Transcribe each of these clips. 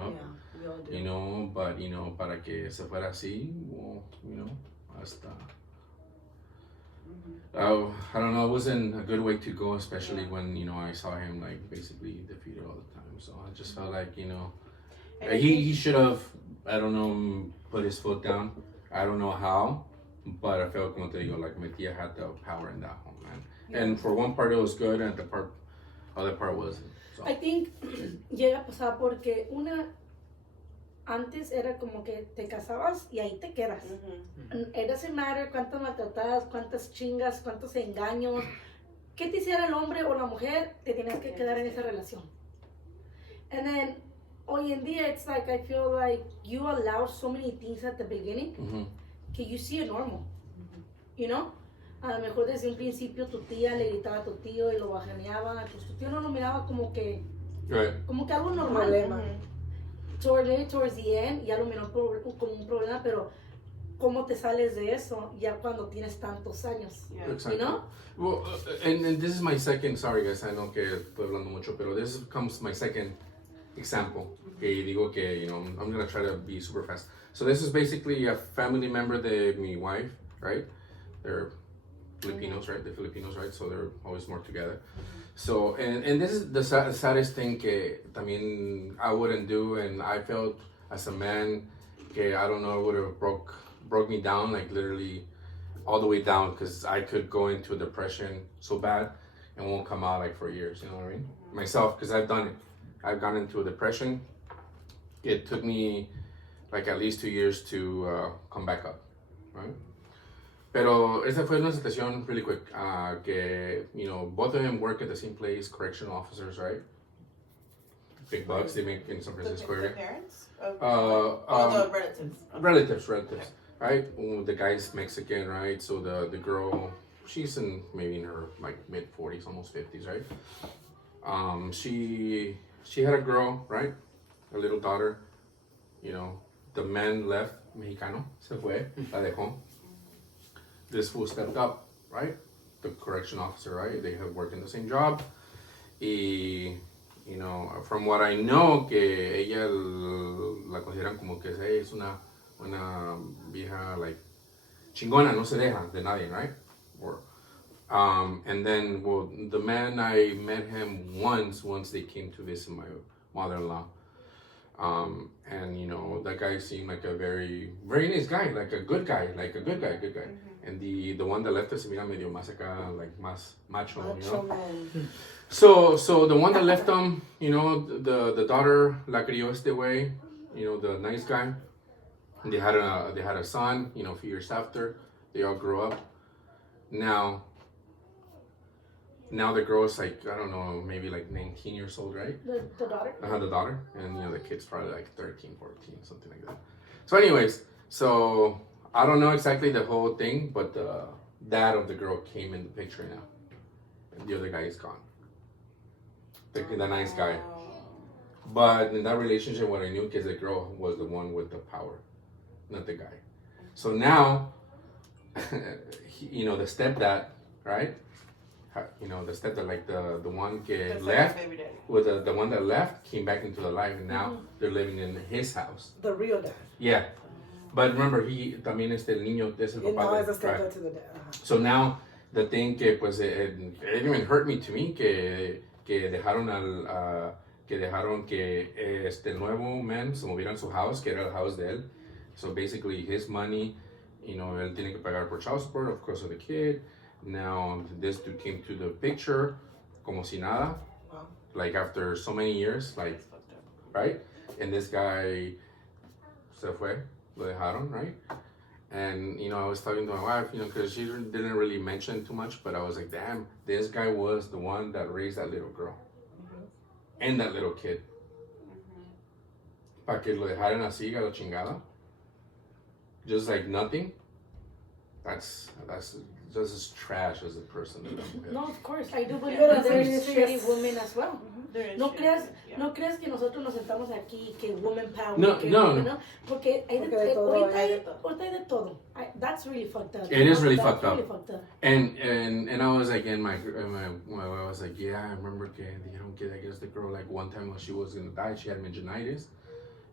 up. We all do. You know, but, you know, para que se fuera así, well, you know, hasta... I don't know, it wasn't a good way to go, especially when, you know, I saw him, like, basically defeated all the time. So I just felt like, you know, he should have, I don't know, put his foot down. I don't know how, but I felt, como te digo, like my tia had the power in that home, man. And for one part it was good, and the other part wasn't. So. I think llega a pasar porque antes era como que te casabas y ahí te quedas. It doesn't matter cuántas maltratadas, cuántas chingas, cuántos engaños, qué te hiciera el hombre o la mujer, te tienes que quedar en esa relación. And then, hoy en día, it's like, I feel like you allow so many things at the beginning que you see it normal, you know? A lo mejor desde un principio tu tía le gritaba a tu tío y lo bajaneaba, pues tu tío no lo miraba como que algo normal. Towards the end, ya lo miró como un problema, pero ¿cómo te sales de eso ya cuando tienes tantos años? Exactly. You know? Well, and this is my second, sorry guys, I know que estoy hablando mucho, pero this comes my second example. Que digo que, you know, I'm going to try to be super fast. So this is basically a family member de mi wife, right? They're Filipinos, right? The Filipinos, right? So they're always more together. So, and this is the saddest thing que también I wouldn't do, and I felt as a man que I don't know, it would have broke me down, like literally all the way down, because I could go into depression so bad and won't come out like for years, you know what I mean? Myself, because I've done it. I've gone into a depression. It took me like at least 2 years to come back up, right? Pero esta fue una situación really quick, que, you know, both of them work at the same place, correctional officers, right? Big bucks they make in San Francisco area. The parents? The relatives. Relatives, right? The guy's Mexican, right? So the girl, she's maybe in her like mid 40s, almost 50s, right? She had a girl, right? A little daughter. You know, the man left, Mexicano, se fue, la dejó. This fool stepped up, right? The correction officer, right? They have worked in the same job. Y, you know, from what I know, que ella la consideran como que es una vieja, like, chingona, no se deja de nadie, right? Or, and then, well, the man, I met him once they came to visit my mother-in-law. And, you know, that guy seemed like a very, very nice guy, like a good guy. And the one that left us, mira, medio más acá, like más macho, you know? Man. So the one that left them, you know, the daughter la crió este way, you know, the nice guy. They had a son, you know, a few years after. They all grew up. Now the girl's like, I don't know, maybe like 19 years old, right? The daughter? The daughter. And, you know, the kid's probably like 13, 14, something like that. So anyways, so I don't know exactly the whole thing, but the dad of the girl came in the picture now. And the other guy is gone. The nice guy. But in that relationship, what I knew, because the girl was the one with the power, not the guy. So now, you know, the stepdad, right? You know, the stepdad, like the one que left, with the one that left, came back into the life, and now they're living in his house. The real dad. Yeah. But remember, he también el niño es el papá. No, es a stepdad to the dad. So now, the thing que, pues, it didn't even hurt me to me, que dejaron que este nuevo man se moviera en su house, que era el house de él. So basically, his money, you know, él tiene que pagar por child support, of course, of the kid. Now, this dude came to the picture como si nada. Wow. Like, after so many years, like, right? And this guy se fue, lo dejaron, right? And, you know, I was talking to my wife, you know, because she didn't really mention too much, but I was like, damn, this guy was the one that raised that little girl. And that little kid. Pa' que lo dejaran así, a la chingada. Just like nothing. That's just as trash as a person. No, of course, I do believe that there is shitty women as well. No creas que nosotros nos sentamos aquí que woman power. No. Porque ahorita hay de todo. That's really fucked up. It is really fucked really up. fucked up. And I was like, and my wife was like, yeah, I remember que dijeron que I guess the girl, like, one time when she was gonna die, she had meningitis.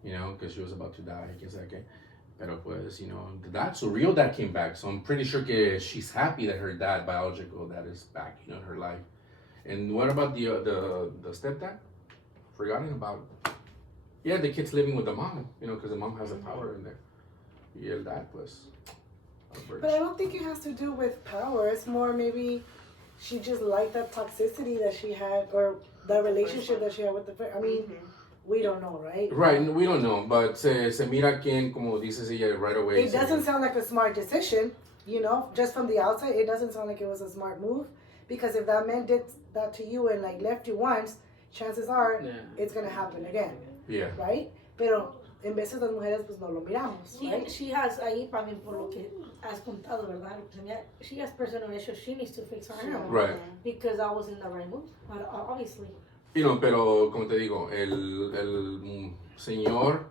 you know, because she was about to die. Que sabe qué. Pero pues, you know, so real dad came back. So I'm pretty sure que she's happy that her dad, biological dad, is back, you know, in her life. And what about the stepdad? Forgotten about it. Yeah, the kid's living with the mom, you know, because the mom has the power in there. Y el dad, pues. But I don't think it has to do with power. It's more maybe she just liked that toxicity that she had, or the relationship that she had with the first. I mean, we don't know, right? Right, we don't know, but se mira quien, como dices ella, right away. It doesn't sound like a smart decision, you know, just from the outside. It doesn't sound like it was a smart move, because if that man did that to you and like left you once, chances are it's gonna happen again. Yeah. Right? Pero en veces las mujeres pues no lo miramos, right? She has ahí también por lo que has contado, ¿verdad? She has personal issues. She needs to fix her own. Right. Because I was in the right mood, obviously. You know, pero como te digo, el señor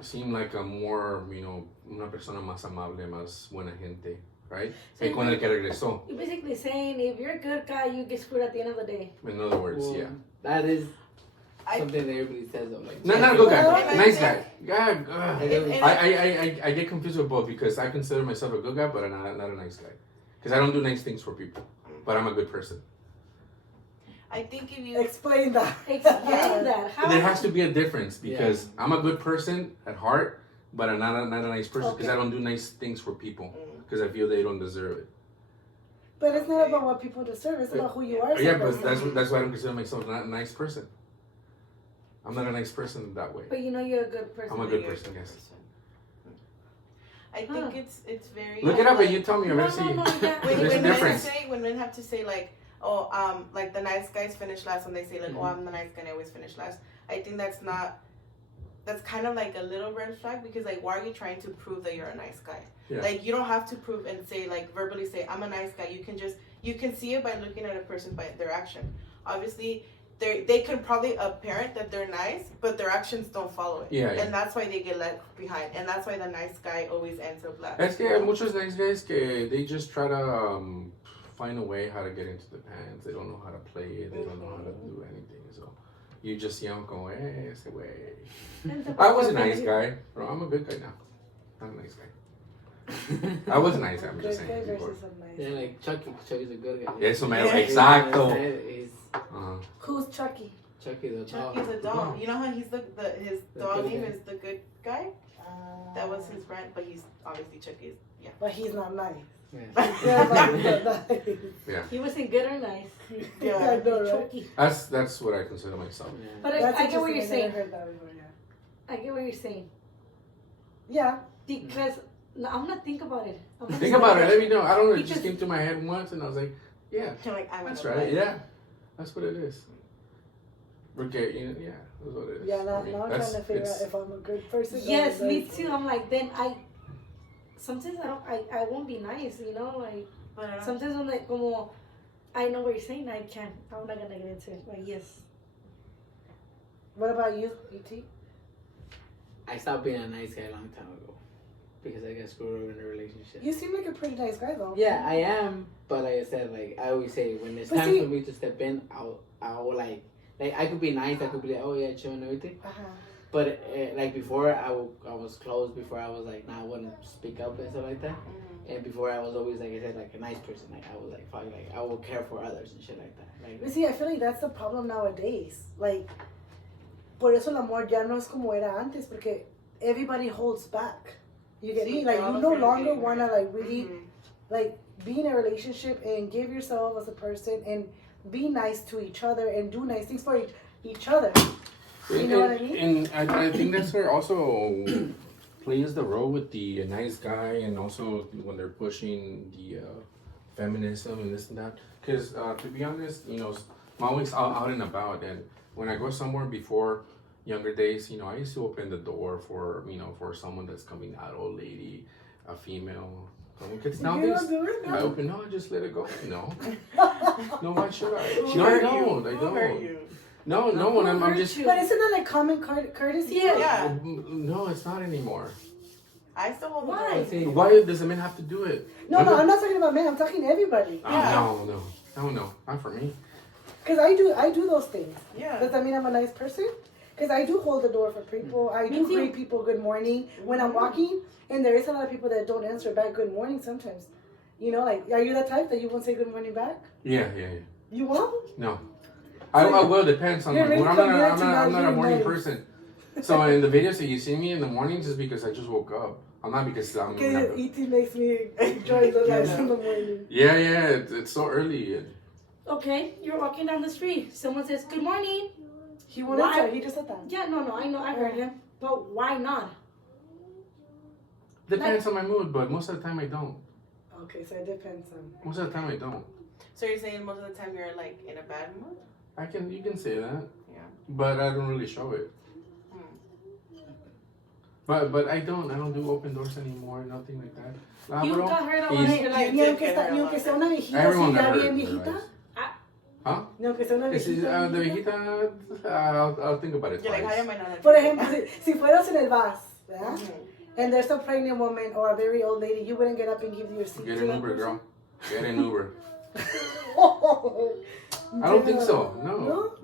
seemed like a more, you know, una persona más amable, más buena gente, right? So con el que regresó. You're basically saying if you're a good guy, you get screwed at the end of the day. In other words, yeah. That is something that everybody says though. Like, not a good guy, nice guy. I get confused with both because I consider myself a good guy, but I'm not a nice guy. Because I don't do nice things for people, but I'm a good person. I think if you explain that. Explain that. How? There has to be a difference because I'm a good person at heart, but I'm not a nice person because I don't do nice things for people because I feel they don't deserve it. But it's not about what people deserve. It's about who you are. Yeah, but that's why I don't consider myself not a nice person. I'm not a nice person that way. But you know you're a good person. I'm a good person, yes. I think it's very. Look it up and you tell me. No, There's a difference. When men have to say like, like the nice guys finish last, when they say like, I'm the nice guy and I always finish last. I think that's kind of like a little red flag because like, why are you trying to prove that you're a nice guy? Yeah. Like you don't have to prove and say like verbally say I'm a nice guy. You can see it by looking at a person by their action. Obviously, they can probably apparent that they're nice, but their actions don't follow it. Yeah. And that's why they get left behind. And that's why the nice guy always ends up last. Es que hay muchos nice guys que they just try to find a way how to get into the pants. They don't know how to play it. They don't know how to do anything. So you just see them go, ese way. I was a nice guy. Bro, I'm a good guy now. I'm a nice guy. I was a nice guy, I'm just saying. Before. Yeah, like Chucky's a good guy. Eso me exacto. Who's Chucky? Chucky's a dog. You know how his dog name is the good guy? That was his brand, but he's obviously Chucky's. Yeah. But he's not nice. Yeah. Yeah. He wasn't good or nice. Yeah, I know, right? That's what I consider myself. Yeah. But I get what you're saying. I heard that before, yeah. I get what you're saying. Yeah. Because I'm gonna think about it. Think about it. Let me know. I don't know. It just came to my head once, and I was like, yeah, You're like, that's right. Yeah, that's what it is. Porque, yeah, that's what it is. Yeah, now I'm trying to figure out if I'm a good person. Yes, me too. I'm like, then sometimes I won't be nice, you know, like sometimes I'm like, como, I know what you're saying, I'm not gonna get into it, but yes. What about you, E.T.? I stopped being a nice guy a long time ago because I got screwed over in a relationship. You seem like a pretty nice guy, though. Yeah, I am, but like I said, like I always say, when it's time for me to step in, I'll like I could be nice, I could be like, oh yeah, chill and everything. But like before, I was closed. Before I was like, I wouldn't speak up and stuff like that. And before I was always, like I said, like a nice person. Like I was like, fuck, like I will care for others and shit like that. Like, But see, I feel like that's the problem nowadays. Like, por eso el amor ya no es como era antes, porque everybody holds back. You get me? Like, you no longer want to, like, really, like, be in a relationship and give yourself as a person and be nice to each other and do nice things for each other. You know what I mean? And I think that's where also plays the role with the nice guy and also when they're pushing the feminism and this and that. Because to be honest, you know, I'm always out and about, and when I go somewhere before younger days, you know, I used to open the door for, you know, for someone that's coming out, old lady, a female. Kids nowadays, I open, no, just let it go. No, why should I? No, I don't. No, when I'm just. But isn't that like common courtesy? Yeah. No, it's not anymore. I still hold Why? the door. Why does a man have to do it? No, I'm not talking about men. I'm talking to everybody. No, not for me. Because I do those things. Yeah. Does that mean I'm a nice person? Because I do hold the door for people. I do greet people good morning when I'm walking. And there is a lot of people that don't answer back good morning sometimes. You know, like, are you that type that you won't say good morning back? Yeah. You won't? No. I will, depends on my mood. I'm not a morning person. So in the videos that you see me in the morning, just because I just woke up. I'm not because I'm... Because E.T. makes me enjoy the lights in the morning. Yeah, it's so early. Okay, you're walking down the street. Someone says, good morning. He won't answer. He just said that. Yeah, no, I know. I heard him. But why not? Depends on my mood, but most of the time I don't. Okay, so it depends on... Most of the time I don't. So you're saying most of the time you're like in a bad mood? You can say that. Yeah. But I don't really show it. But I don't do open doors anymore, nothing like that. You got hurt a lot. Ni aunque sea una viejita, Everyone si ya got bien hurt, viejita. Huh? Ni aunque sea una viejita. The viejita, I'll think about it You're like, twice. how am I not? Por ejemplo, si fueras en el bus, ¿verdad? And there's a pregnant woman or a very old lady, you wouldn't get up and give your seat Get to an that Uber, person? girl. Get an Uber. I I don't think so.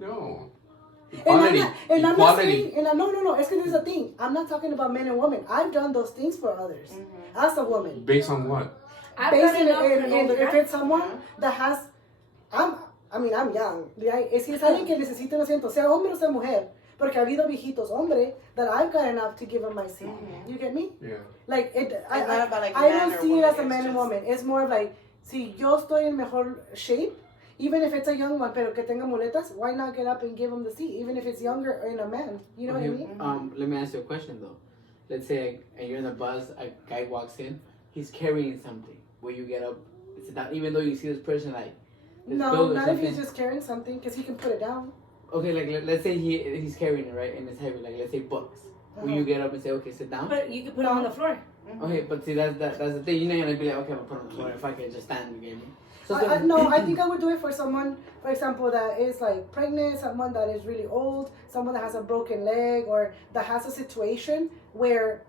No. Equality. Equality. No. Es que there's a thing. I'm not talking about men and women. I've done those things for others. As a woman. Based on what? Based in if it's someone that has... I'm young. Si es alguien que necesita un asiento, sea hombre o sea mujer. Porque ha habido viejitos hombre that I've gotten up to give them my seat. You get me? Yeah. Like, I I don't see it as a man and woman. It's more of like, si yo estoy en mejor shape, even if it's a young one, pero que tenga muletas, why not get up and give him the seat, even if it's younger and a man? You know what I mean? Let me ask you a question though. Let's say you're in the bus, a guy walks in, he's carrying something. Will you get up, sit down, even though you see this person like? No, not if he's just carrying something, because he can put it down. Okay, like let's say he's carrying it, right, and it's heavy. Like let's say books. Will you get up and say, okay, sit down? But you can put it on the floor. Okay, but see that's the thing. You're not gonna be like, okay, I'll put it on the floor if I can just stand and get me. No, I think I would do it for someone, for example, that is like pregnant, someone that is really old, someone that has a broken leg, or that has a situation where,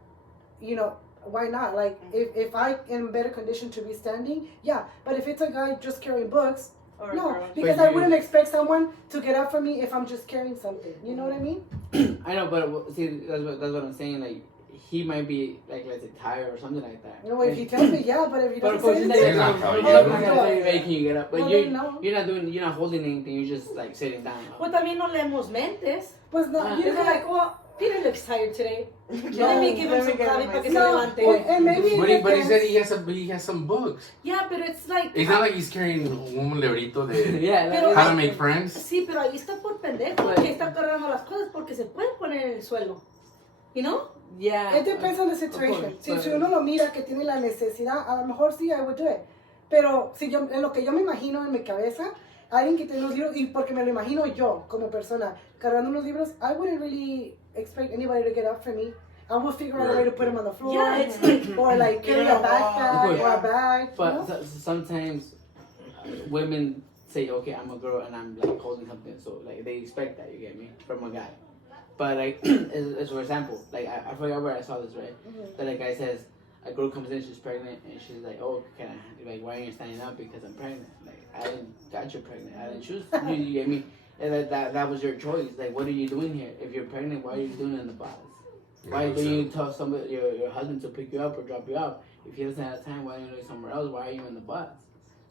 you know, why not? Like, if I am in better condition to be standing, yeah. But if it's a guy just carrying books, no, because I wouldn't expect someone to get up for me if I'm just carrying something. You know what I mean? I know, but see, that's what I'm saying. Like, he might be like, let's say, tired or something like that. No, if he tells me, yeah, but if he doesn't say He's not telling you. Making you get up, but you're not holding anything. You're just like sitting down. Pues también no leemos mentes. Pues no, You're like, oh, Peter looks tired today. Let me give him some coffee para que se No, levante. and maybe But he said he has some books. Yeah, but it's like... It's not like he's carrying un librito de Yeah, how to make friends. Sí, pero ahí está por pendejo que está cargando las cosas porque se puede poner en el suelo. You know? Yeah. It depends on the situation. Si uno lo mira que tiene la necesidad, a lo mejor sí, I would do it. Pero si yo, en lo que yo me imagino en mi cabeza, alguien que tiene unos libros, y porque me lo imagino yo como persona, cargando unos libros, I wouldn't really expect anybody to get up for me. I will figure out a way to put them on the floor. Yeah, it's like... Or like carry a backpack or a bag. But sometimes women say, okay, I'm a girl and I'm like holding something, so like they expect that, you get me, from a guy. But like, as for example, like I forgot where I saw this, right? That a guy says, a girl comes in, she's pregnant, and she's like, oh, like, why are you standing up? Because I'm pregnant. Like, I didn't got you pregnant. I didn't choose you, you get me? And that was your choice. Like, what are you doing here? If you're pregnant, why are you doing it in the bus? Why don't you tell somebody, your husband, to pick you up or drop you off? If he doesn't have time, why are you doing somewhere else? Why are you in the bus?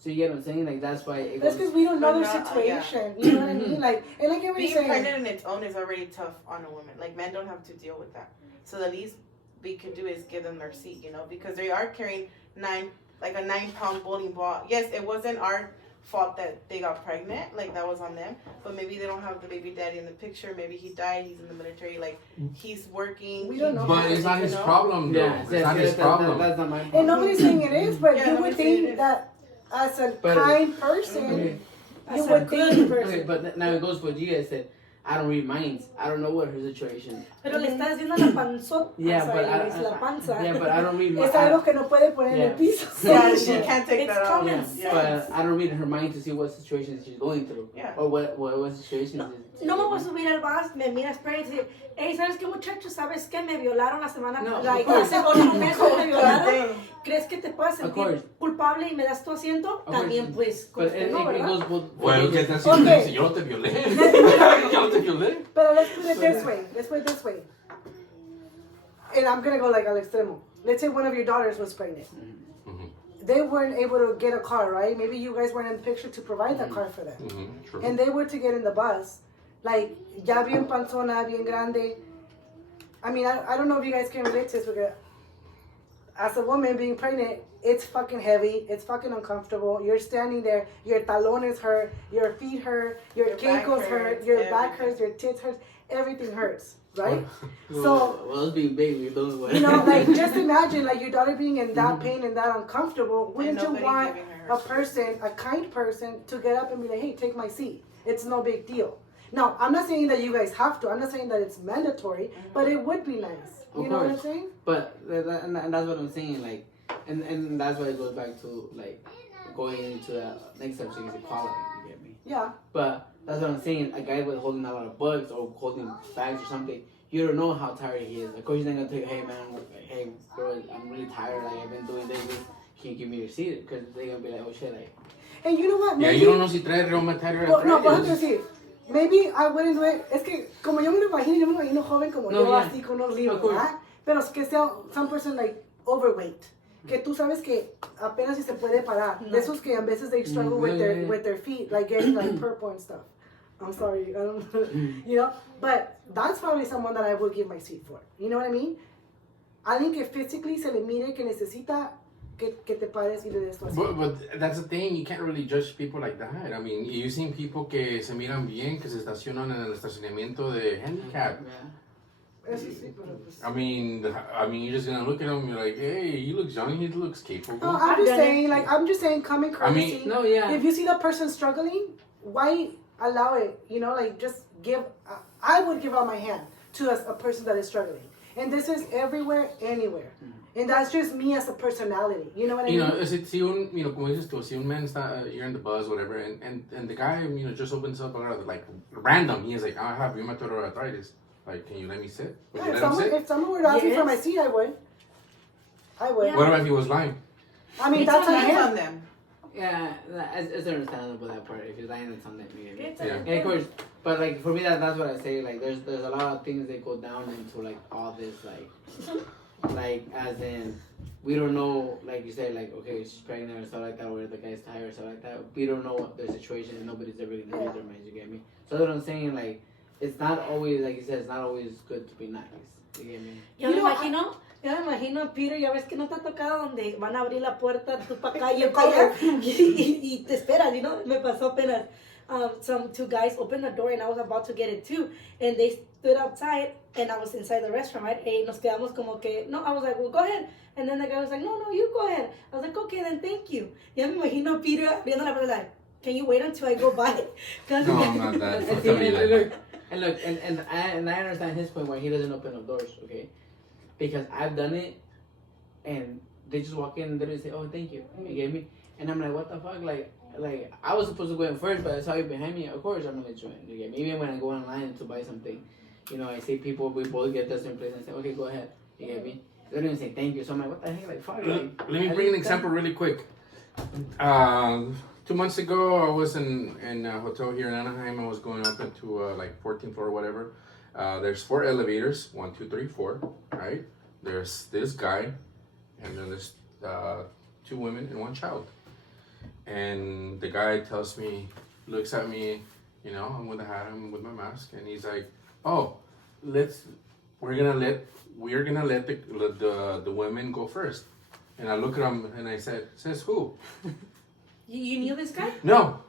So you get what I'm saying? Like, that's why it That's because we don't know their yeah. situation. You know what I mean? Like, and I get what you're saying. Being pregnant in its own is already tough on a woman. Like, men don't have to deal with that. So the least we can do is give them their seat, you know, because they are carrying a 9-pound bowling ball. Yes, it wasn't our fault that they got pregnant, like that was on them, but maybe they don't have the baby daddy in the picture. Maybe he died, he's in the military, like he's working. We don't know. But it's not his problem, though. Yeah, it's not his problem. That's not my problem. And nobody's saying it is, but Yeah, you would think that as a kind person, you would think. Okay, but now it goes for Gia. I said, I don't read minds. I don't know what her situation. Pero le estás viendo la panzota. Yeah, but la panza. yeah, but I don't read. Es algo que no puede poner en el piso. Yeah, she can't take It's that common out. sense. Yeah. But I don't read her mind to see what situations she's going through. Yeah. Or what situations No me voy a subir al bus, me miras Spray y decir, hey, ¿sabes qué, muchachos? ¿Sabes qué? Me violaron la semana, hace 8 meses me violaron. ¿Crees que te puedas sentir culpable y me das tu asiento? También, pues, no, ¿verdad? Bueno, ¿qué estás haciendo? Dice, yo no te violé. Yo no te violé. Pero let's put it this way. Let's put it this way. And I'm going to go like al extremo. Let's say one of your daughters was pregnant. They weren't able to get a car, right? Maybe you guys weren't in the picture to provide that car for them. True. And they were to get in the bus. Like, ya bien panzona, bien grande. I mean, I don't know if you guys can relate to this, because as a woman being pregnant, it's fucking heavy. It's fucking uncomfortable. You're standing there. Your talones hurt. Your feet hurt. Your ankles hurt. Your back hurts. Your tits hurt. Everything hurts, right? So, well, being big, we don't want. You know, like, just imagine, like, your daughter being in that pain and that uncomfortable. Wouldn't you want a person, a kind person, to get up and be like, hey, take my seat. It's no big deal. Now, I'm not saying that you guys have to. I'm not saying that it's mandatory, but it would be nice. You know what I'm saying? But and that's what I'm saying. Like, and that's why it goes back to like going into the next subject is equality. You get me? Yeah. But that's what I'm saying. A guy with holding a lot of bugs or holding bags or something, you don't know how tired he is. Of course, you're not gonna take, hey man, hey girl, I'm really tired. Like I've been doing this. Can you give me your seat? Because they're gonna be like, oh shit, like. And you know what? Maybe, yeah, you don't know si trae rheumatoid arthritis. No, por ejemplo, sí. Maybe I wouldn't do it. Es que como yo me lo imagino joven como yo así con unos libros, ¿verdad? Pero es que sea some person like overweight. Que tú sabes que apenas si se puede parar. De esos que a veces they struggle with their feet, like getting like purple and stuff. I'm sorry, I don't you know? But that's probably someone that I would give my seat for. You know what I mean? Alguien que physically se le mire que necesita que te pares y le des tu asiento. But that's the thing, you can't really judge people like that. I mean, you've seen people que se miran bien, que se estacionan en el estacionamiento de handicap. I mean, you're just gonna look at him and you're like, hey, he looks young, he looks capable. No, I'm just saying, common courtesy. I mean, if you see the person struggling, why allow it? You know, like just give. I would give out my hand to a person that is struggling, and this is everywhere, anywhere. And that's just me as a personality. You know what I mean? You know, como dices tú, si un man está, you're in the bus, whatever, and the guy, you know, just opens up like random. He's like, I have rheumatoid arthritis. Like, can you let me sit? Would you let him sit? If someone were to ask me for my seat, I would. Yeah. What about if he was lying? I mean, that's on them. Yeah, it's understandable that part. If you're lying, it's on them. Yeah. And of course, but like for me, that's what I say. Like, there's a lot of things that go down into like all this, like as in we don't know, like you said, like okay, she's pregnant or stuff like that, or the guy's tired or stuff like that. We don't know what their situation, and nobody's ever gonna read their minds. You get me? So that's what I'm saying. Like, it's not always, like you said, it's not always good to be nice. You get me? Yo me imagino a Peter, ya ves que no te ha tocado donde van a abrir la puerta tú para acá y él para allá y te esperas, you know? Me pasó apenas. Some two guys opened the door and I was about to get it too, and they stood outside and I was inside the restaurant, right? And nos quedamos como que, no, I was like, well, go ahead. And then the guy was like, no, you go ahead. I was like, okay, then thank you. Ya me imagino a Peter abriendo la puerta, like, can you wait until I go by? No, I'm not that. And I understand his point why he doesn't open up doors, okay? Because I've done it, and they just walk in and they say, oh, thank you. You get me? And I'm like, what the fuck? Like I was supposed to go in first, but I saw you behind me. Of course, I'm gonna let you in. You get me? Even when I go online to buy something, you know, I see people, we both get the same place and say, okay, go ahead. You get me? They don't even say thank you. So I'm like, what the heck? Like, fuck. Let me bring an example really quick. 2 months ago, I was in a hotel here in Anaheim. I was going up into like 14th floor or whatever. There's 4 elevators, 1, 2, 3, 4, right? There's this guy, and then there's 2 women and 1 child. And the guy tells me, looks at me, you know, I'm with the hat, I'm with my mask, and he's like, oh, we're gonna let the women go first. And I look at him and I says who? You knew this guy? No,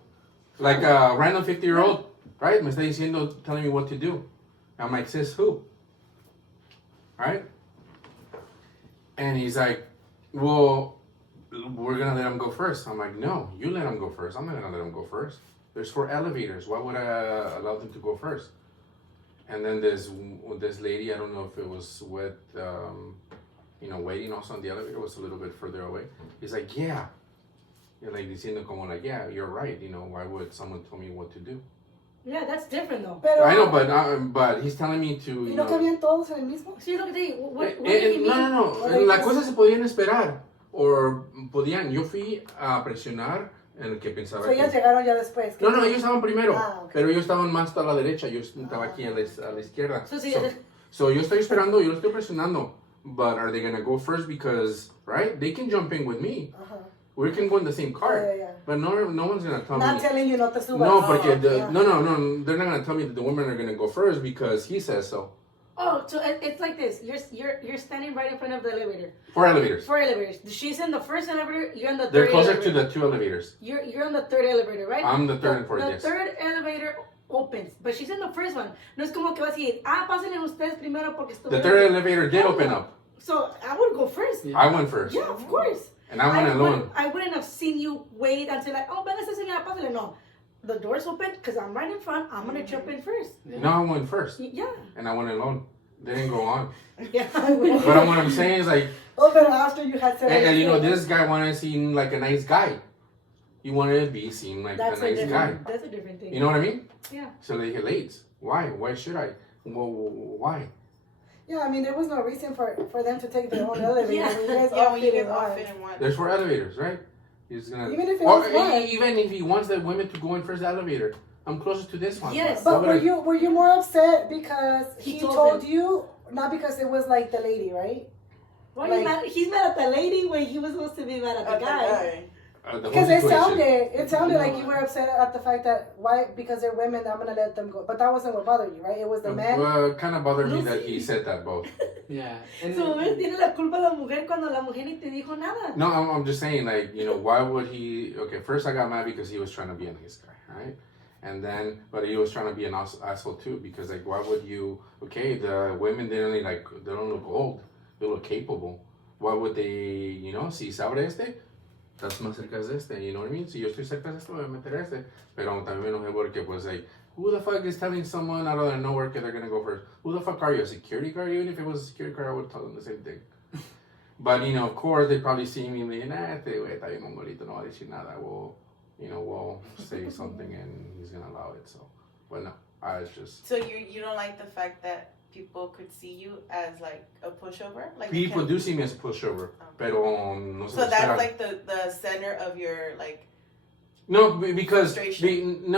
like a random 50-year-old, right? Me está diciendo, telling me what to do. I'm like, sis, who? Right? And he's like, well, we're gonna let him go first. I'm like, no, you let him go first. I'm not gonna let him go first. There's 4 elevators. Why would I allow them to go first? And then there's this lady, I don't know if it was with, you know, waiting also on the elevator, was a little bit further away. He's like, yeah. You're like diciendo como like, yeah, you're right. You know, why would someone tell me what to do? Yeah, that's different though. Pero, I know, but he's telling me to, ¿Y no cabían todos en el mismo? Sí, lo que te digo. What do you mean? No. Las cosas se podían esperar. O podían. Yo fui a presionar en el que pensaba So ellas llegaron ya después. No, ellos estaban primero. Okay. Pero ellos estaban más a la derecha. Yo estaba aquí a la izquierda. So yo estoy esperando, yo lo estoy presionando. But are they gonna go first? Because, right? They can jump in with me. We can go in the same car. Yeah. But no one's gonna tell me. Not telling you not to subas. No, porque no, they're not gonna tell me that the women are gonna go first because he says so. Oh, so it's like this. You're standing right in front of the elevator. Four elevators. She's in the first elevator. You're in the third. They're closer elevator. to the two elevators. You're on the third elevator, right? I'm the third and fourth. The Yes. third elevator opens, but she's in the first one. No es como que vas a decir, pásenle ustedes primero porque estoy. The third elevator did open up. So I would go first. I went first. Yeah, of course. And I went alone. I wouldn't have seen you wait until like, oh, venga, señora, pásale. No. The door's open because I'm right in front. I'm going to jump in first. No, I went first. Yeah. And I went alone. They didn't go on. Yeah. But what I'm saying is like, Oh, but after you had said and you know, this guy wanted to seem like a nice guy. He wanted to be seen like a nice guy. That's a different thing. You know what I mean? Yeah. So they get late. Why? Why should I? Well, why? Yeah, I mean, there was no reason for them to take their own elevator. Yeah. When you guys Yeah, all when you fit in guys all one. fit in one. There's 4 elevators, right? He's gonna. Even if it Or was one. even if he wants the women to go in first elevator, I'm closer to this one. Yes. Why But would I- were you more upset because He he told told them. you, not because it was like the lady, right? Why Like- he's mad at the lady when he was supposed to be mad at the guy. The whole Because it situation. sounded like you were upset at the fact that why because they're women, I'm gonna let them go. But that wasn't what bothered you, right? It was the man. Well, kind of bothered me No, that sí. he said that both. Yeah. And So, ¿ves? Tiene la culpa la mujer cuando la mujer ni te dijo nada. No, I'm just saying, like, you know, why would he? Okay, first I got mad because he was trying to be a nice guy, right? And then, but he was trying to be an asshole too because, like, why would you? Okay, the women they don't look old, they look capable. Why would they? You know, si se abre estás más cerca de este, you know what I mean? Si yo estoy cerca de este, me voy a meter a este. Pero también me enojé porque, pues, like, who the fuck is telling someone out of nowhere that they're gonna go first? Who the fuck are you? A security guard? Even if it was a security guard, I would tell them the same thing. But, you know, of course, they probably see me and they, este güey está bien mongolito, no va a decir nada. We'll say something and he's gonna allow it, so. But no, I was just. So you don't like the fact that people could see you as like a pushover? Like People do see me as a pushover, pero no se So lo that's esperan. like the center of your like. No, because Frustration.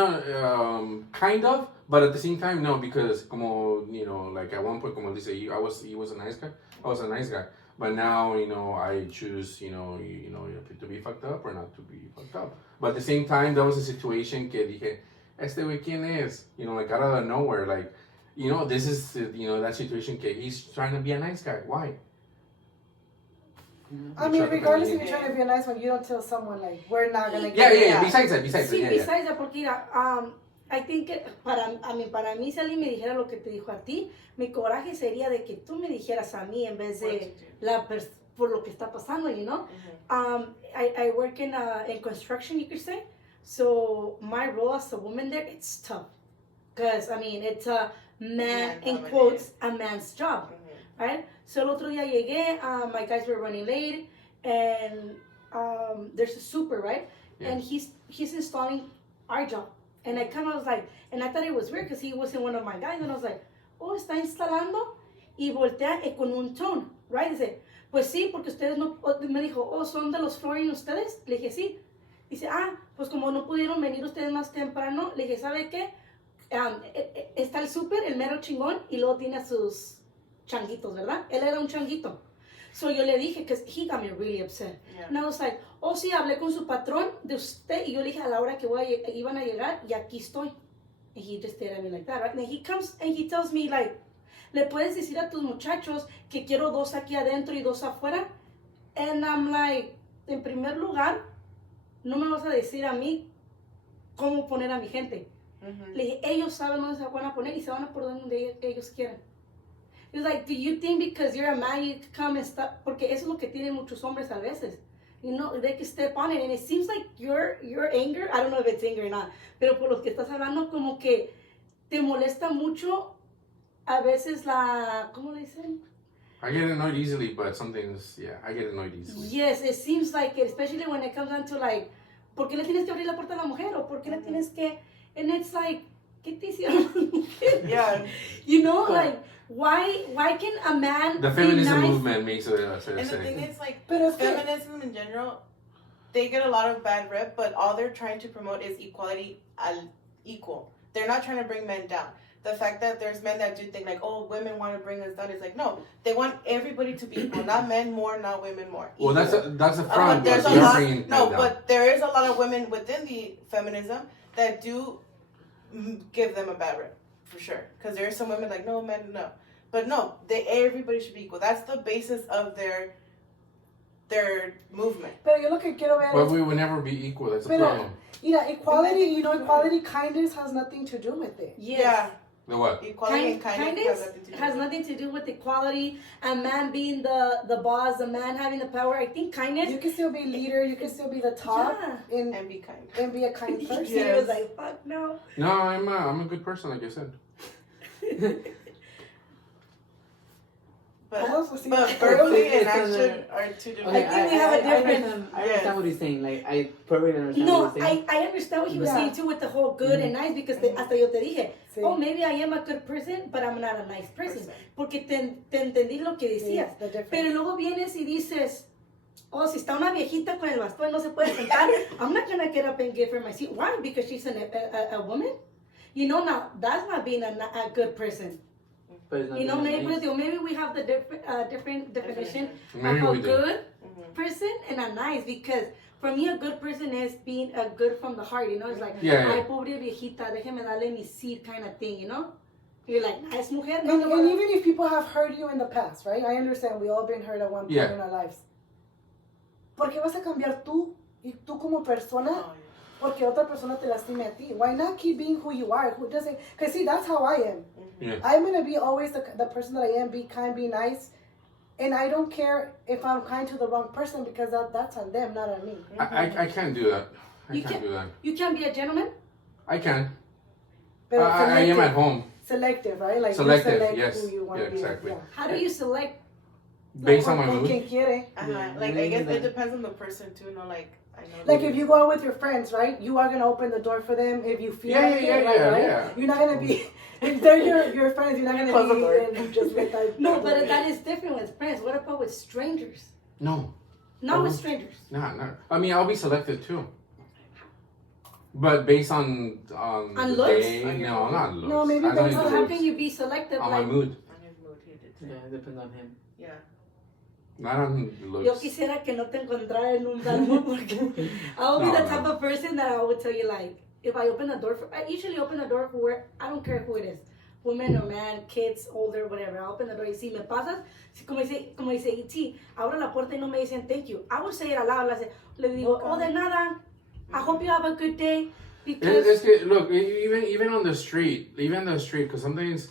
kind of, but at the same time, no, because como you know, like at one point, como dice, he was a nice guy. I was a nice guy, but now you know, I choose you know to be fucked up or not to be fucked up. But at the same time, there was a situation que dije, este güey quién es, you know, like out of nowhere, like, you know, this is you know that situation que he's trying to be a nice guy. Why? I mean, regardless if you're trying to be a nice one, you don't tell someone like we're not gonna. Yeah. Besides that, Sí, yeah. besides that, porque mira, I think que para mí, si alguien me dijera lo que te dijo a ti, mi coraje sería de que tú me dijeras a mí en vez de por lo que está pasando, you know? I work in construction, you could say. So my role as a woman there, it's tough. Because, I mean, it's a man, in quotes, a man's job, right? So el otro día llegué, my guys were running late, and there's a super, right? Yeah. And he's installing our job. And I kind of was like, and I thought it was weird because he wasn't one of my guys. And I was like, oh, está instalando. Y voltea con un tone, right? Dice, pues sí, porque ustedes no, me dijo, oh, ¿son de los flooring ustedes? Le dije, sí. Dice, pues como no pudieron venir ustedes más temprano, le dije, ¿sabe qué? Está el súper, el mero chingón, y luego tiene a sus changuitos, ¿verdad? Él era un changuito. So yo le dije, because he got me really upset. Yeah. And I was like, oh sí, hablé con su patrón de usted, y yo le dije a la hora que iban a llegar, y aquí estoy. And he just stared at me like that, right? And he comes and he tells me like, ¿le puedes decir a tus muchachos que quiero 2 aquí adentro y 2 afuera? And I'm like, en primer lugar, no me vas a decir a mí cómo poner a mi gente. Le dije, ellos saben dónde se van a poner y se van a poner donde ellos quieran. He was like, do you think because you're a man you can come and stop? Porque eso es lo que tienen muchos hombres a veces. You know, they can step on it and it seems like your anger, I don't know if it's anger or not, pero por lo que estás hablando como que te molesta mucho a veces ¿cómo le dicen? I get annoyed easily, but I get annoyed easily. Yes, it seems like it, especially when it comes down to like, ¿por qué le tienes que abrir la puerta a la mujer? O ¿por qué le tienes que, and it's like, ¿qué te hicieron? Yeah. You know, like, why can a man The be feminism nice? movement makes it And the thing is, like, Pero es que, feminism in general, they get a lot of bad rep, but all they're trying to promote is equality equal. They're not trying to bring men down. The fact that there's men that do think like, oh, women want to bring us down, is like, no, they want everybody to be equal, not men more, not women more. Well, Equal. that's a front. There's but a you're lot. bringing No, men down. but there is a lot of women within the feminism that do give them a bad rep, for sure. Because there are some women like, no, men, no. But no, everybody should be equal. That's the basis of their movement. pero yo lo que quiero ver But es, we will never be equal. That's a Pero- problem. mira, equality, you know, equality, kindness has nothing to do with it. Yes. Yeah. The what? Equality and kindness Has nothing to do with equality, a man being the boss, a man having the power. I think kindness. You can still be leader, you can still be the top, Yeah. and be kind. and be a kind person. He was like, fuck no. No, I'm a good person, like I said. But Also, see, but it's verbally and it's action are two different. I think we have a different- I understand what he's saying. Like, I perfectly understand No, what he's saying. I understand what he was Yeah. saying too with the whole good and nice, because hasta yo te dije, Sí. oh, maybe I am a good person, but I'm not a nice person. Porque te entendí lo que Sí, decías. the difference. Pero luego vienes y dices, oh, si está una viejita con el bastón no se puede sentar, I'm not gonna get up and give her my seat. Why? Because she's a woman? You know, now, that's not being a good person. But it's not You know, being maybe, nice. maybe we have the different definition Maybe of a we do. good person and a nice, because for me a good person is being a good from the heart, you know, it's like, Yeah, yeah. ay, pobre viejita, déjeme darle mi seat kind of thing, you know? You're like, nice mujer, no, And, no, and no. even if people have hurt you in the past, right? I understand we all been hurt at one point Yeah. in our lives. ¿Por qué vas a cambiar tú y tú como persona? Oh, Porque otra persona te lastime a ti. Why not keep being who you are? Who doesn't? Because see, that's how I am. Yeah. I'm gonna be always the person that I am. Be kind, be nice, and I don't care if I'm kind to the wrong person, because that's on them, not on me. I can't do that. I You can't can't- do that. You can be a gentleman. I can. But I am at home. Selective, right? Like Selective, you select yes. who you want Yeah, to be. exactly. Yeah. How do you select? Based on my Con mood. quien quiere. Uh-huh. Like, I guess it depends on the person too, no? Like, I know. Like if you go out with your friends, right? You are gonna open the door for them if you feel Yeah, like yeah, it, yeah, right? yeah. You're not gonna be if they're your friends. You're not gonna Close the door. be and just let that. No, but that is different with friends. What about with strangers? No. Not with Oh. strangers. Nah. I mean, I'll be selective too. But based on the looks? day, On your no, mood? not looks. No, maybe I don't based So even how looks. can you be selective? On my Like, mood, On his mood, he did say. Yeah, it depends on him. Yeah. not on yo looks. quisiera que no te encontrara en un salmo porque I'll be No, the no. type of person that I would tell you, like, if I open the door I usually open the door for where I don't care who it is, woman or man, kids, older, whatever. I open the door y si me pasas, si como dice E.T., abro la puerta y no me dicen thank you, I would say it aloud. Le digo, oh, de nada, I hope you have a good day, because It's que, look, even on the street, because sometimes,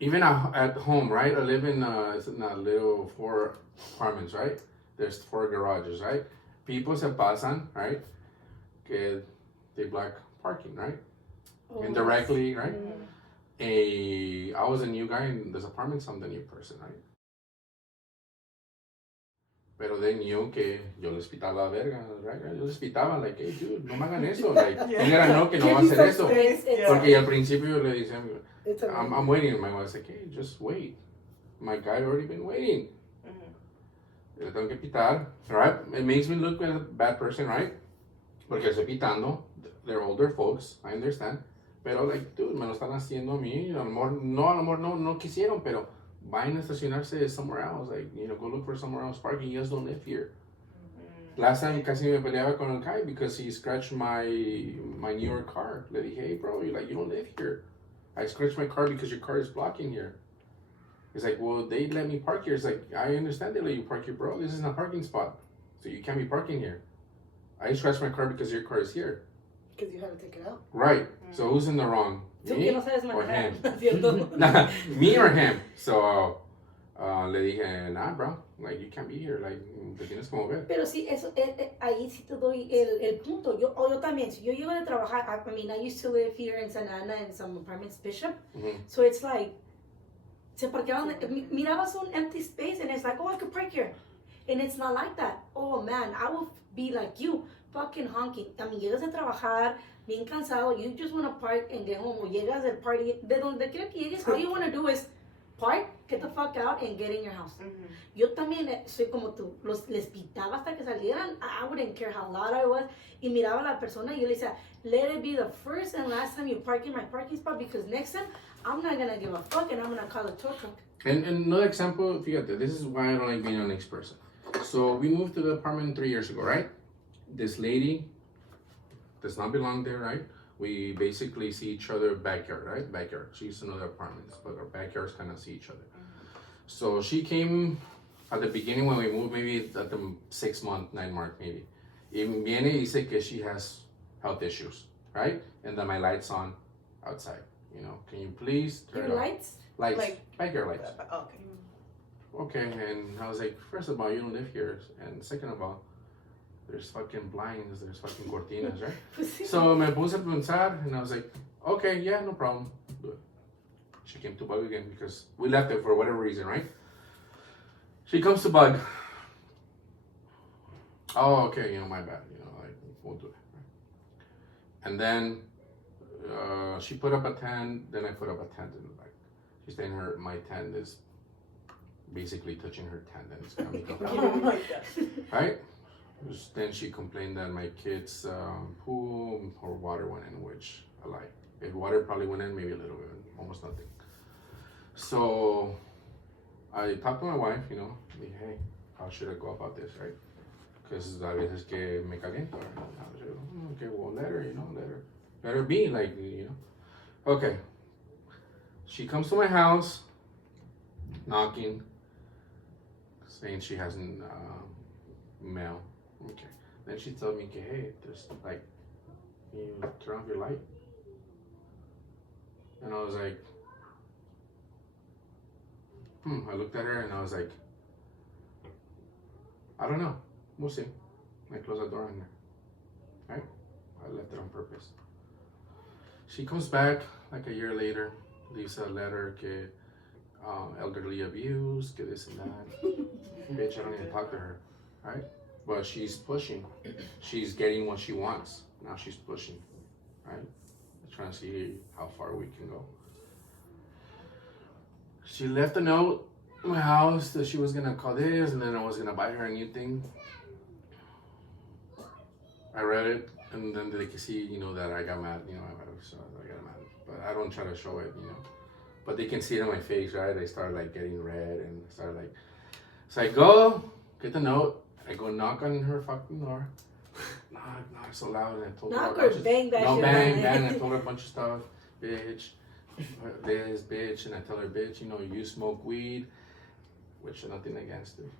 even at home, right? I live in a little 4 apartments, right? There's 4 garages, right? People se pasan, right? Que they block parking, right? oh, Indirectly, right? I was a new guy in this apartment, so I'm the new person, right? Pero they knew que yo les pitaba la verga, right? Yo les pitaba, like, hey, dude, no me hagan eso. Like, Yeah. no, que no va a hacer eso. It's- Porque al principio yo le dije, It's a I'm waiting. My wife's like, hey, just wait. My guy already been waiting. Le tengo que pitar, right? It makes me look like a bad person, right? Porque estoy pitando. They're older folks, I understand. Pero, like, dude, me lo están haciendo a mí. A lo mejor no quisieron, pero vayan a estacionarse somewhere else. Like, go look for somewhere else parking. You guys don't live here. Last time casi me peleaba con el guy because he scratched my newer car. Le dije, hey, bro, you don't live here. I scratched my car because your car is blocking here. He's like, well, they let me park here. It's like, I understand they let you park here, bro. This isn't a parking spot. So you can't be parking here. I scratched my car because your car is here. because you had to take it out. Right. So who's in the wrong? tú Me que no sabes or manejar, him? ¿cierto? Nah, me or him? So, le dije, nah, bro. Like, you can't be here. Like, te tienes que mover. Pero sí, eso, ahí sí te doy el punto. Yo también, si yo llego de trabajar, I mean, I used to live here in Santa Ana in some apartments, Bishop. Mhm. So it's like, se parqueaban, mirabas un empty space and it's like, oh, I could park here. And it's not like that. Oh man, I will be like you. fucking honking. I mean, llegas de trabajar, bien cansado, you just want to park and get home. O llegas del party, de donde quiera que llegues, all you want to do is park, get the fuck out, and get in your house. Yo también soy como tú. Les pitaba hasta que salieran. I wouldn't care how loud I was. Y miraba a la persona y yo le decía, let it be the first and last time you park in my parking spot, because next time, I'm not going to give a fuck and I'm going to call a tow truck. And another example, fíjate, this is why I don't like being an next person. So we moved to the apartment 3 years ago, right? This lady does not belong there, right? We basically see each other backyard, right? Backyard. She's in other apartments, but our backyards kind of see each other. So she came at the beginning when we moved, maybe at the 6 month, 9 mark, maybe. Y viene y dice que she has health issues, right? And then my light's on outside. You know, can you please turn Your it off? lights? Lights, Like- backyard lights. Okay. Okay, and I was like, first of all, you don't live here, and second of all, there's fucking blinds, there's fucking cortinas, right? So me puse a pensar, and I was like, okay, yeah, no problem. But she came to bug again because we left it for whatever reason, right? She comes to bug. Oh, okay, my bad, like, won't do it. Right? And then she put up a tent, then I put up a tent in the back. She's saying my tent is basically touching her tendons. Oh my gosh. Right? Then she complained that my kids' pool or water went in, which I like. If water probably went in, maybe a little bit, almost nothing. So I talked to my wife, like, hey, how should I go about this, right? Because a veces que me caliento. Right? Okay, well, let her, let her be, like, Okay. She comes to my house, knocking, saying she hasn't mail. Okay. Then she told me, hey, there's like, can you turn off your light? And I was like, I looked at her and I was like, I don't know. We'll see. I closed the door on her. Right? I left it on purpose. She comes back like a year later, leaves a letter que elderly abuse, que this and that. Bitch, I don't even talk to her. Right? But she's pushing. She's getting what she wants. Now she's pushing. Right? Trying to see how far we can go. She left a note in my house that she was gonna call this and then I was gonna buy her a new thing. I read it and then they could see, that I got mad, so I got mad. But I don't try to show it, But they can see it on my face, right? I start like getting red and start like, so I go, get the note, I go knock on her fucking door. Knock so loud and I told her Knock a or bunch of- bang that No, shit. bang, and I told her a bunch of stuff. Bitch, this, bitch, and I tell her, bitch, you smoke weed, which nothing against it,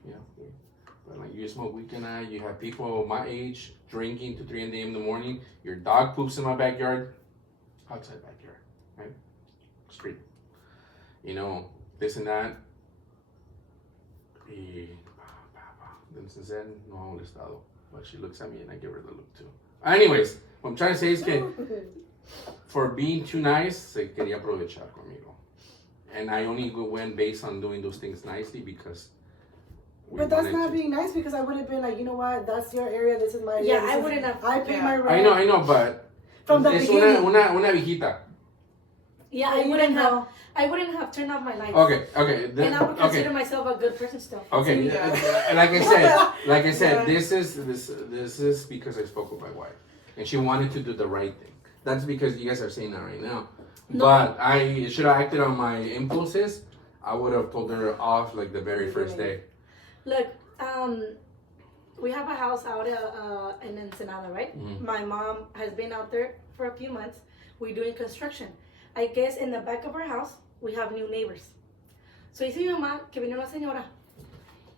But like, you smoke weed and you have people my age drinking to 3 a.m. in the morning. Your dog poops in my backyard, outside backyard, right? Street. This and that. Y then since then, no ha molestado. But she looks at me and I give her the look too. Anyways, what I'm trying to say is que for being too nice, se quería aprovechar conmigo. And I only went based on doing those things nicely because But that's not being nice because I would have been like, you know what, that's your area, this is my area. Yeah, I wouldn't have. I pay my rent. I know, but From the es beginning. una viejita. Yeah, I wouldn't have turned off my lights. Okay. And I would consider myself a good person still. Okay, Yeah. like I said, this is because I spoke with my wife, and she wanted to do the right thing. That's because you guys are saying that right now. No. But I should have acted on my impulses. I would have told her off like the very first day. Look, we have a house out in Ensenada, right? Mm-hmm. My mom has been out there for a few months. We're doing construction. I guess in the back of our house, we have new neighbors. So dice mi mamá que vino la señora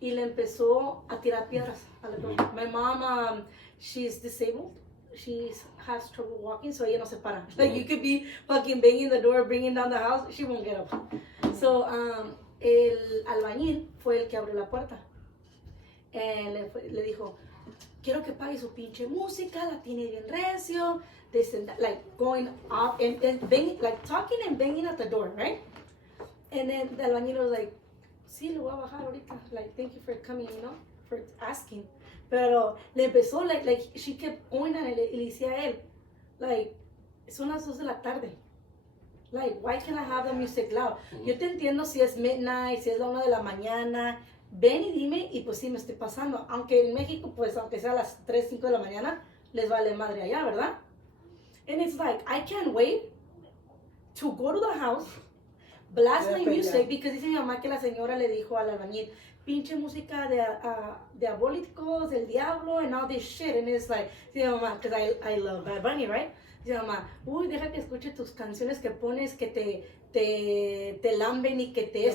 y le empezó a tirar piedras a la door. My mom, she's disabled. She has trouble walking, so ella no se para. Like, you could be fucking banging the door, bringing down the house, she won't get up. So, el albañil fue el que abrió la puerta. Le dijo, quiero que pague su pinche música, la tiene bien recio. This and that, like going off and banging, like talking and banging at the door, right? And then the albañil was like, sí, lo voy a bajar ahorita. Like, thank you for coming, for asking. Pero le empezó, like she kept going and le decía a él, like, son las 2 de la tarde. Like, why can't I have the music loud? Yo te entiendo si es midnight, si es la 1 de la mañana. Ven y dime, y pues sí, me estoy pasando. Aunque en México, pues, aunque sea a las 3, 5 de la mañana, les vale madre allá, ¿verdad? And it's like, I can't wait to go to the house, blast my music, because dice mi mamá que la señora le dijo al albañil, pinche música de diabólicos, del diablo, and all this shit. And it's like, dice mi mamá, because I love Bad Bunny, right? Dice mi mamá, uy, deja que escuche tus canciones que pones, que te lamben y que te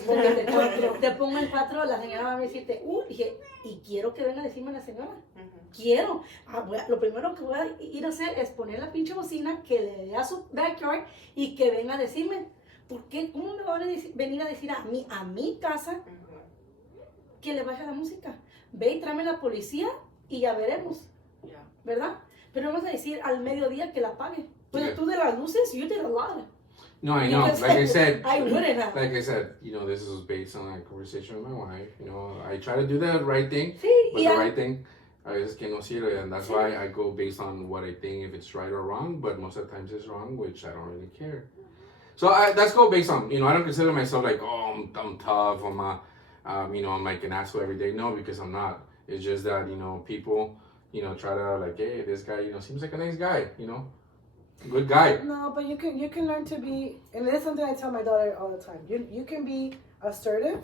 te pongan 4. La señora va a decirte, dije, y quiero que venga a decirme la señora. Quiero. Lo primero que voy a ir a hacer es poner la pinche bocina, que le dé a su backyard y que venga a decirme. ¿Por qué? ¿Cómo me van a venir a decir a mi casa que le baje la música? Ve y tráeme la policía y ya veremos. ¿Verdad? Pero vamos a decir al mediodía que la apague. Pero tú de las luces, you did a lot. No, I know. Like I said, I wouldn't have. Like I said, this is based on a conversation with my wife. I try to do the right thing, Sí, but the right thing, a veces que no sirve, and that's why I go based on what I think if it's right or wrong. But most of the times it's wrong, which I don't really care. So that's go based on. I don't consider myself like, I'm tough. I'm like an asshole every day. No, because I'm not. It's just that people, try to like, hey, this guy, seems like a nice guy. Good guy. No, but you can learn to be, and that's something I tell my daughter all the time. You can be assertive,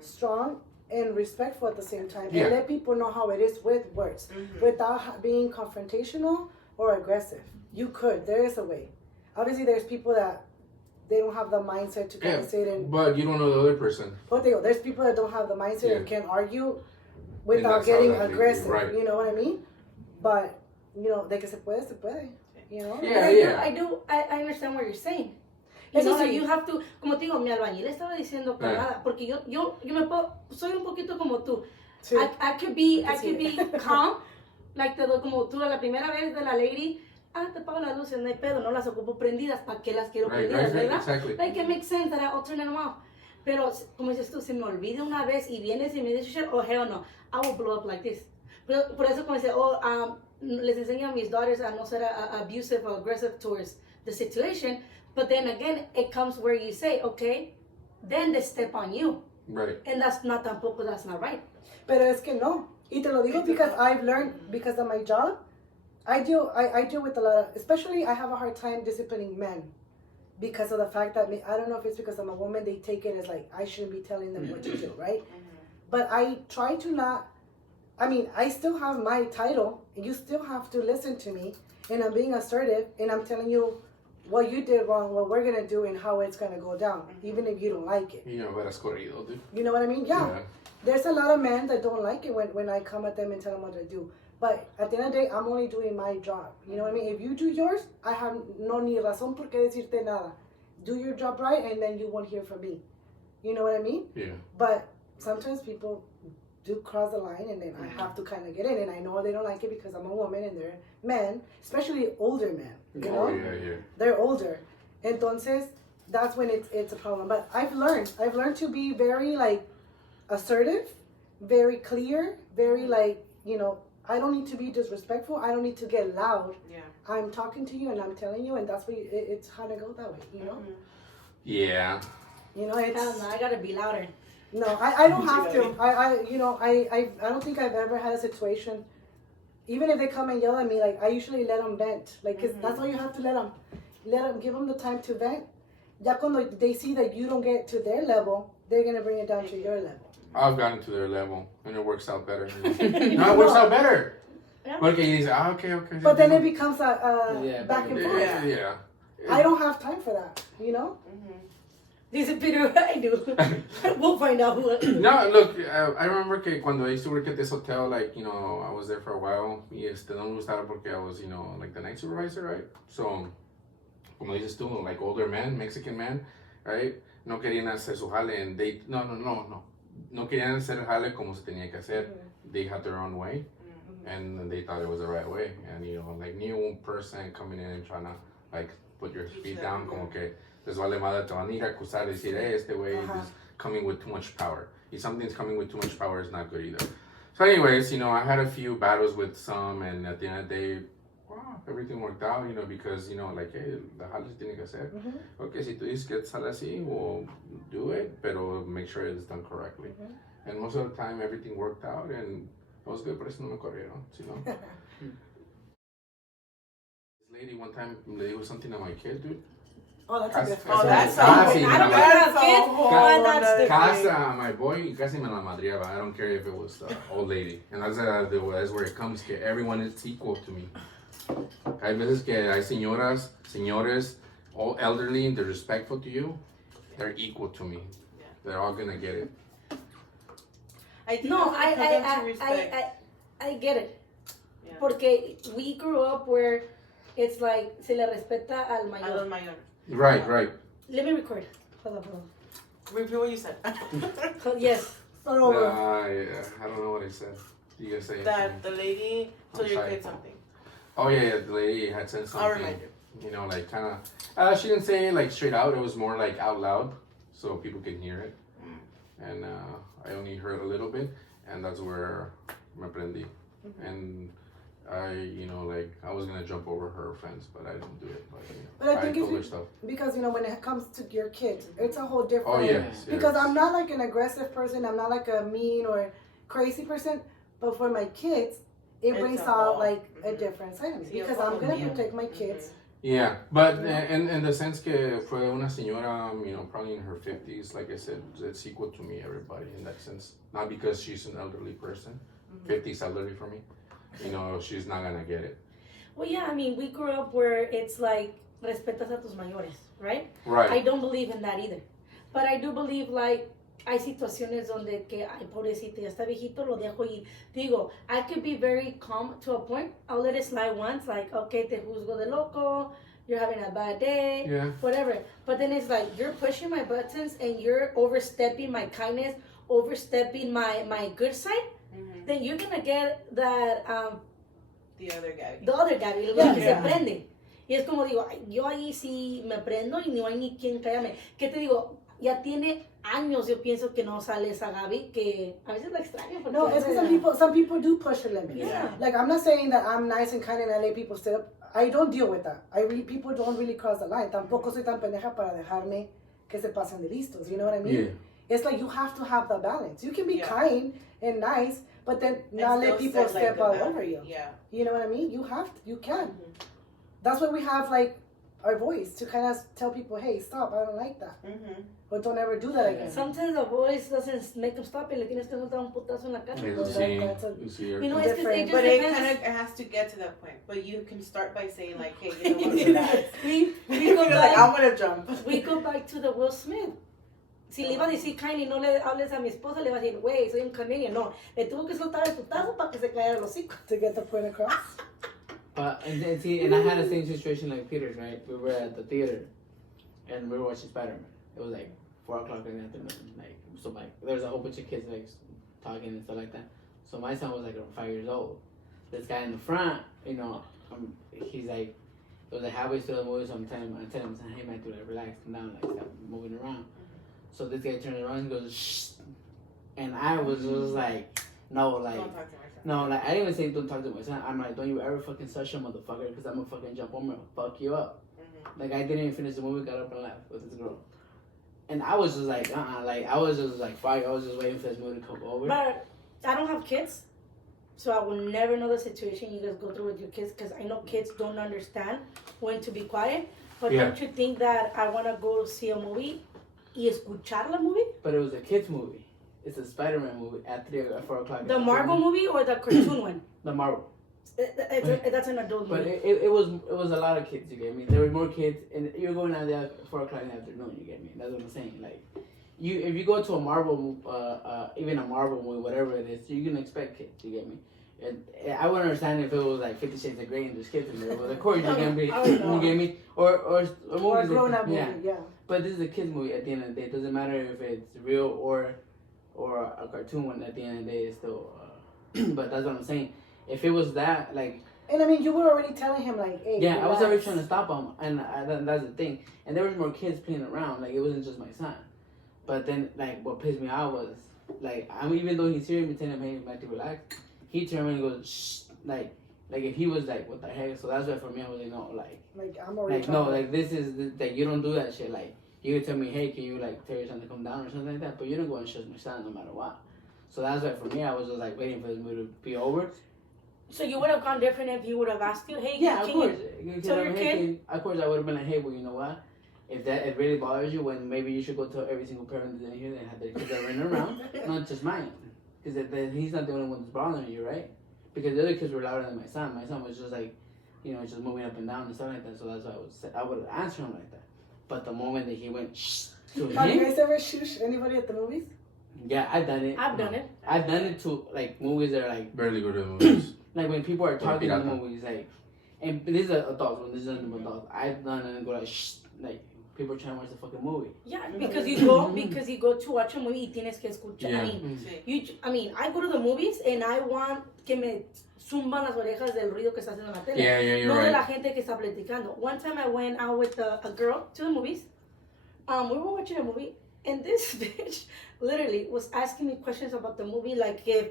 strong, and respectful at the same time, and let people know how it is with words, without being confrontational or aggressive. You could. There is a way. Obviously, there's people that they don't have the mindset to kind of sit and. But you don't know the other person. But there's people that don't have the mindset and can argue without getting aggressive. Right. You know what I mean? But de que se puede, se puede. I understand what you're saying. Eso sí. sí. You have to, como te digo, mi albañil estaba diciendo calmada, porque yo me puedo, soy un poquito como tú. Sí. I could be calm, like te doy como tú la primera vez de la lady, te apago las luces, no hay pedo, no las ocupo prendidas, ¿para qué las quiero prendidas, verdad? Exactly. Like it makes sense that I'll turn them off. Pero, como dices tú, se me olvida una vez y vienes y me dices, hell no, I will blow up like this. Pero, por eso como dice, les enseño a mis daughters a no ser abusive or aggressive towards the situation, but then again, it comes where you say, okay, then they step on you. Right. And that's not right. Pero es que no. Y te lo digo because I've learned, because of my job, I deal with a lot of, especially I have a hard time disciplining men because of the fact that, I don't know if it's because I'm a woman, they take it as like, I shouldn't be telling them what to do, right? But I try to not, I still have my title, and you still have to listen to me, and I'm being assertive, and I'm telling you what you did wrong, what we're going to do, and how it's going to go down, even if you don't like it. You know what I mean? Yeah. There's a lot of men that don't like it when I come at them and tell them what to do. But at the end of the day, I'm only doing my job. You know what I mean? If you do yours, I have no ni razón por qué decirte nada. Do your job right, and then you won't hear from me. You know what I mean? Yeah. But sometimes people do cross the line, and then I have to kind of get in, and I know they don't like it because I'm a woman and they're men, especially older men. You know? Yeah. They're older. Entonces, that's when it's a problem. But I've learned to be very like assertive, very clear, very like, I don't need to be disrespectful. I don't need to get loud. Yeah. I'm talking to you and I'm telling you, and that's what it's how to go that way, Yeah. It's. I don't know, I gotta be louder. No, I don't have to. I don't think I've ever had a situation. Even if they come and yell at me, like I usually let them vent, like because that's all you have to let them give them the time to vent. Ya cuando they see that you don't get to their level, they're gonna bring it down to your level. I've gotten to their level, and it works out better. No, it works out better. Yeah. Okay, he's okay. But then it becomes a back and forth. Yeah. I don't have time for that, Dice Peter, I do. We'll find out who. No, look, I remember que cuando I used to work at this hotel, like, I was there for a while. Y no me gustaba porque I was, like the night supervisor, right? So, como dices tú, like older men, Mexican men, right? No querían hacer su jale and they, no querían hacer el jale como se tenía que hacer. They had their own way. And they thought it was the right way. And, like new person coming in and trying to, like, put your feet down, como que les vale madre, te van a ir a acusar y decir, hey, este güey is coming with too much power. If something's coming with too much power, it's not good either. So anyways, I had a few battles with some, and at the end of the day, wow, everything worked out, because, like, hey, the jale se tiene que hacer. Okay, si tú dices que sale así, well, do it, pero make sure it's done correctly. And most of the time, everything worked out, and it was good, por eso no me corrieron, This lady one time, le dijo something to my kid, dude. Oh, that's a different. Oh, that's so I don't have kids, but that's different. Casa, my boy, casi me la madreaba. I don't care if it was the old lady. And that's where it comes, que everyone is equal to me. Hay veces que hay señoras, señores, all elderly, and they're respectful to you, they're equal to me. Yeah. They're all gonna get it. I think No, that's when it comes to respect. I get it. Yeah. Porque we grew up where it's like, se le respeta al A los mayor. mayores. Right. Let me record. Hold on. Repeat what you said. Yes. Start over. Yeah, I don't know what I said. You guys say That the lady told I'm your sorry. kid something. Oh yeah, the lady had said something. I'll remind you. Like kind of. She didn't say it like straight out. It was more like out loud, so people can hear it. And I only heard a little bit, and that's where me prendí. And I was gonna jump over her fence, but I don't do it. But I think told her it's stuff. because when it comes to your kids, it's a whole different. Oh yes. Because I'm not like an aggressive person. I'm not like a mean or crazy person. But for my kids, it brings out like a different side of me. Because I'm gonna protect my kids. Yeah, but in the sense que fue una señora, probably in her 50s, like I said, it's equal to me, everybody, in that sense. Not because she's an elderly person. 50's elderly for me. She's not gonna get it. Well, yeah, I mean, we grew up where it's like, respetas a tus mayores, right? Right. I don't believe in that either. But I do believe, like, hay situaciones donde que, ay, pobrecito, ya está viejito, lo dejo ir. Digo, I could be very calm to a point. I'll let it slide once, like, okay, te juzgo de loco, you're having a bad day, whatever. But then it's like, you're pushing my buttons and you're overstepping my kindness, overstepping my good side. Then you're gonna get that The other guy. the other guy, lo que se prende. Y es como digo, ay, yo ahí sí me prendo y no hay ni quien callarme. ¿Qué te digo? Ya tiene años yo pienso que no sale esa Gaby, que a veces la extraño. No, it's because some people do push the limits. Yeah. Like, I'm not saying that I'm nice and kind and I let people stay up. I don't deal with that. People don't really cross the line. Tampoco soy tan pendeja para dejarme que se pasen de listos. You know what I mean? Yeah. It's like you have to have the balance. You can be kind and nice, but then not let people step all over you. Yeah. You know what I mean? You can. That's why we have like our voice to kind of tell people, hey, stop, I don't like that. Or don't ever do that again. Sometimes the voice doesn't make them stop y le tienes que soltar un putazo en la cara. Es que it just But it depends. kind of has to get to that point. But you can start by saying like, hey, you know what, relax. we go You're back, like, I'm gonna jump. we go back to the Will Smith. Si le iba a decir kindly, no le hables a mi esposa, le iba a decir, güey, soy un Canadian. No, le tuvo que soltar el putazo para que se callara el hocico. To get the point across. And I had the same situation like Peter's, right? We were at the theater, and we were watching Spider-Man. It was like 4 o'clock in the afternoon. There's a whole bunch of kids like talking and stuff like that. So my son was like 5 years old. This guy in the front, he's like, it was like halfway through the movie, so I'm telling him, hey man, dude, like, relax, calm down, like stop moving around. So this guy turns around and goes, shh. And I was just like, no, like, Don't talk to my son. no, like, I didn't even say don't talk to my son. I'm like, don't you ever fucking touch him, motherfucker, because I'm gonna fucking jump over and fuck you up. Like, I didn't even finish the movie, got up and left with this girl. And I was just like, like, I was just like, fuck, I was just waiting for this movie to come over. But I don't have kids, so I will never know the situation you guys go through with your kids, because I know kids don't understand when to be quiet. But don't you think that I want to go see a movie y escuchar la movie? But it was a kid's movie. It's a Spider-Man movie at 4 o'clock. The Marvel movie or the cartoon one? The Marvel. That's an adult movie. But it was a lot of kids, you get me? There were more kids, and you're going out there at 4 o'clock in the afternoon, you get me? That's what I'm saying. Like, if you go to a Marvel, even a Marvel movie, whatever it is, you can expect kids, you get me? And I wouldn't understand if it was like 50 Shades of Grey and there's kids in there. But of course, you're gonna be, you get me? Or Or a grown-up movie, yeah. But this is a kid's movie at the end of the day. It doesn't matter if it's real or a cartoon one. At the end of the day, it's still. But that's what I'm saying. If it was that, like. And I mean, you were already telling him, like, hey. Yeah, relax. I was already trying to stop him, and that's the thing. And there was more kids playing around. Like, it wasn't just my son. But then, like, what pissed me off was like, I'm even though he's here, I'm telling him, hey, man, to relax. He turned around and goes, shh, like if he was like, what the heck? So that's why for me, I was like, no, like I'm already like, no, like, this is, like, you don't do that shit. Like, you could tell me, hey, can you, like, tell your son to come down or something like that, but you don't go and shut my son no matter what. So that's why for me, I was just, like, waiting for this movie to be over. So you would have gone different if he would have asked you, hey, Yeah, of can course. you tell your kid? Of course, I would have been like, hey, well, you know what? If it really bothers you, when maybe you should go tell every single parent that's in here that had their kids that running around, not just mine. Because he's not the only one that's bothering you, right? Because the other kids were louder than my son. My son was just like, you know, just moving up and down and stuff like that. So that's why I would answer him like that. But the moment that he went shh to Have you him, guys ever shush anybody at the movies? yeah, I've done it. I've done it. I've done it to like movies that are like Barely go to the movies. like when people are talking in the pirata. movies, like, and this is adults. When this is adults, I've done it and go like shh, like people are trying to watch the fucking movie. Yeah, because you go to watch a movie y tienes que escuchar. Yeah. I mean, I go to the movies and I want que me zumban las orejas del ruido que está haciendo en la tele. Yeah, you're no de right. la gente que está platicando. One time I went out with a girl to the movies. We were watching a movie and this bitch literally was asking me questions about the movie like if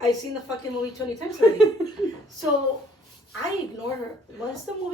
I've seen the fucking movie 20 times already. So I ignored her. Once the movie